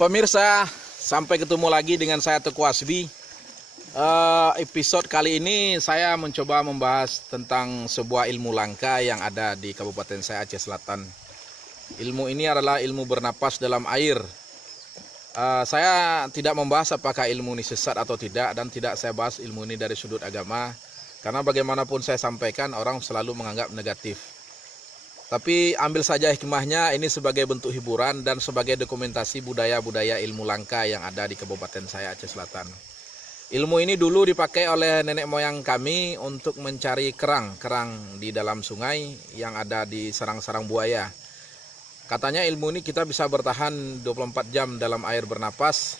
Pemirsa, sampai ketemu lagi dengan saya Teguh Asbi. Episode kali ini saya mencoba membahas tentang sebuah ilmu langka yang ada di Kabupaten saya, Aceh Selatan. Ilmu ini adalah ilmu bernapas dalam air. Saya tidak membahas apakah ilmu ini sesat atau tidak, dan tidak saya bahas ilmu ini dari sudut agama, karena bagaimanapun saya sampaikan, orang selalu menganggap negatif. Tapi ambil saja hikmahnya, ini sebagai bentuk hiburan dan sebagai dokumentasi budaya-budaya ilmu langka yang ada di Kabupaten saya, Aceh Selatan. Ilmu ini dulu dipakai oleh nenek moyang kami untuk mencari kerang di dalam sungai yang ada di sarang-sarang buaya. Katanya ilmu ini kita bisa bertahan 24 jam dalam air bernapas,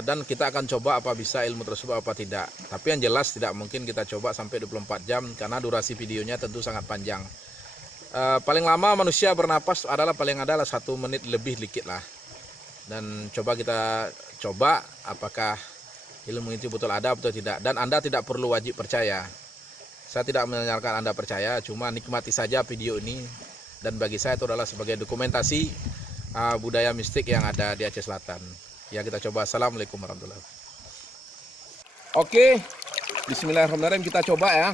dan kita akan coba apa bisa ilmu tersebut apa tidak. Tapi yang jelas tidak mungkin kita coba sampai 24 jam karena durasi videonya tentu sangat panjang. Paling lama manusia bernapas adalah 1 menit lebih dikit lah. Dan kita coba apakah ilmu itu betul ada atau tidak. Dan Anda tidak perlu wajib percaya. Saya tidak menyarankan Anda percaya, cuma nikmati saja video ini. Dan bagi saya itu adalah sebagai dokumentasi budaya mistik yang ada di Aceh Selatan. Ya, kita coba. Assalamualaikum warahmatullahi wabarakatuh. Oke, bismillahirrahmanirrahim, kita coba ya.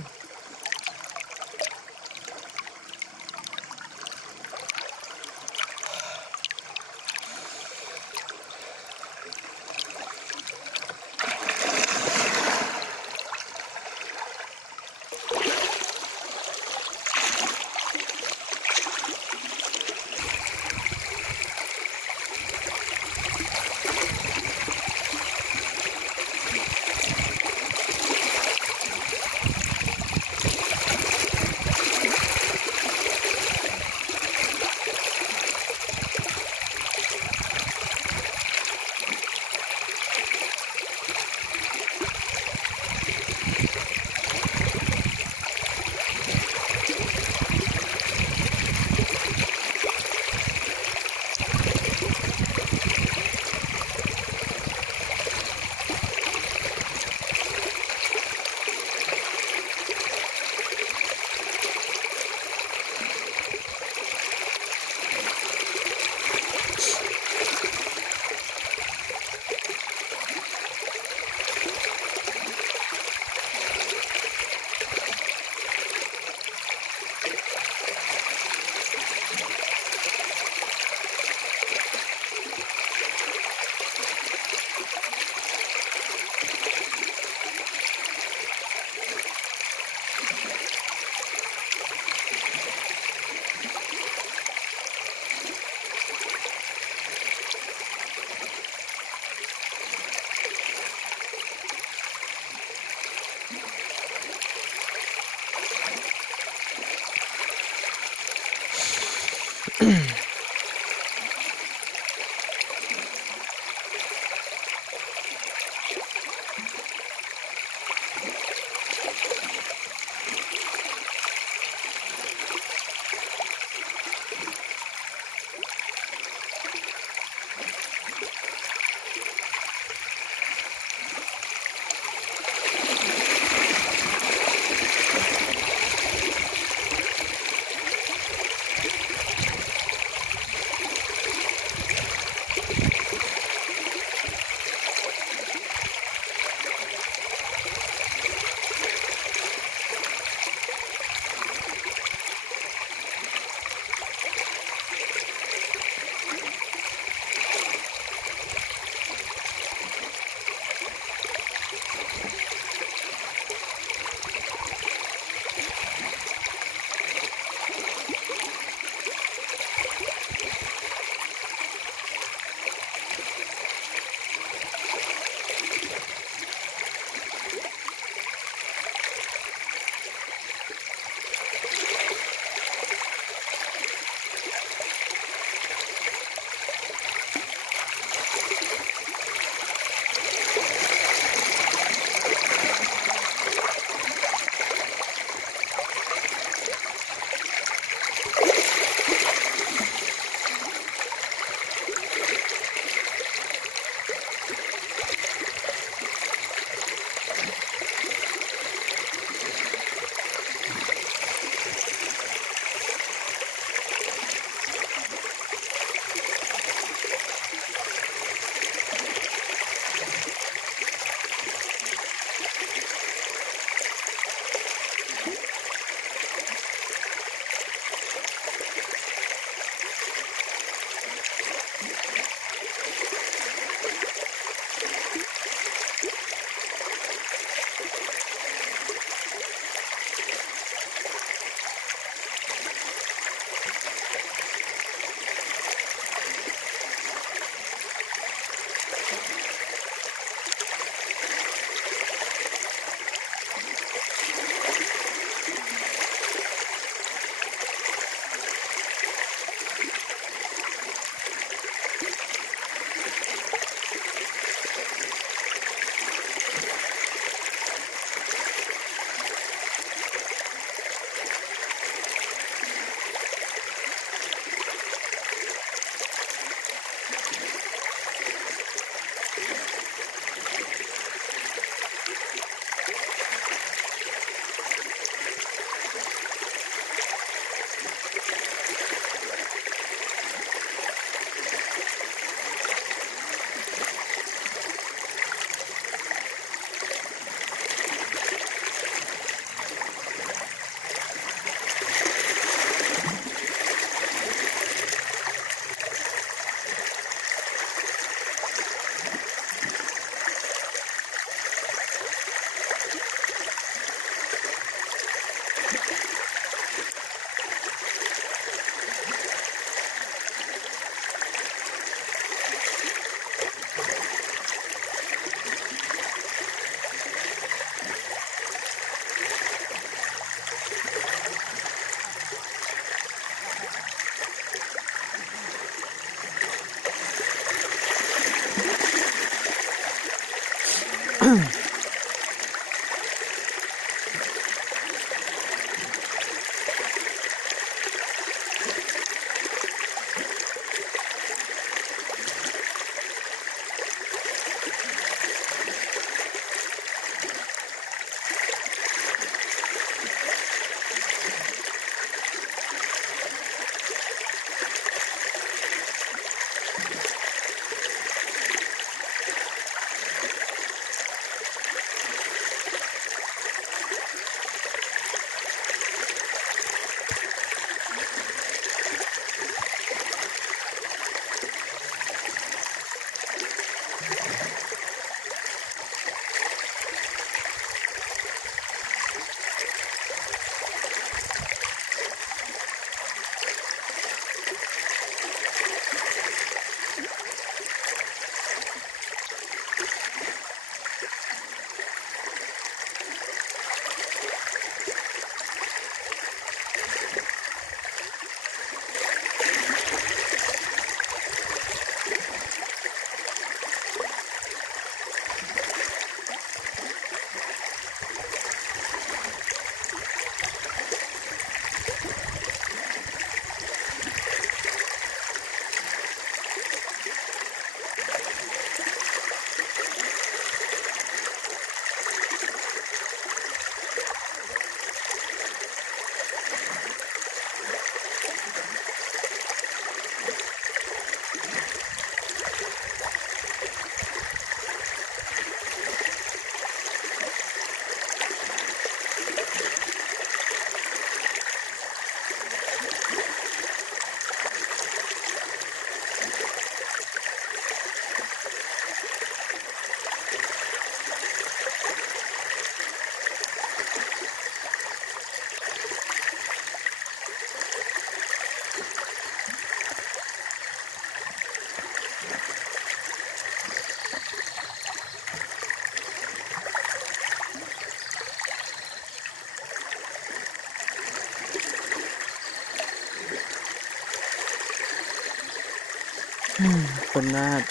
Penat.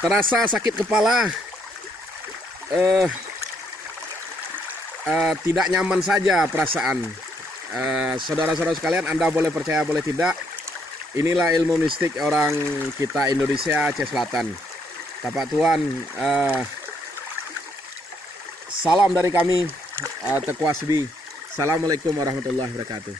Terasa sakit kepala, tidak nyaman saja perasaan. Saudara-saudara sekalian, Anda boleh percaya boleh tidak, inilah ilmu mistik orang kita Indonesia, Aceh Selatan. Tapak Tuhan, salam dari kami, Teku Asbi. Assalamualaikum warahmatullahi wabarakatuh.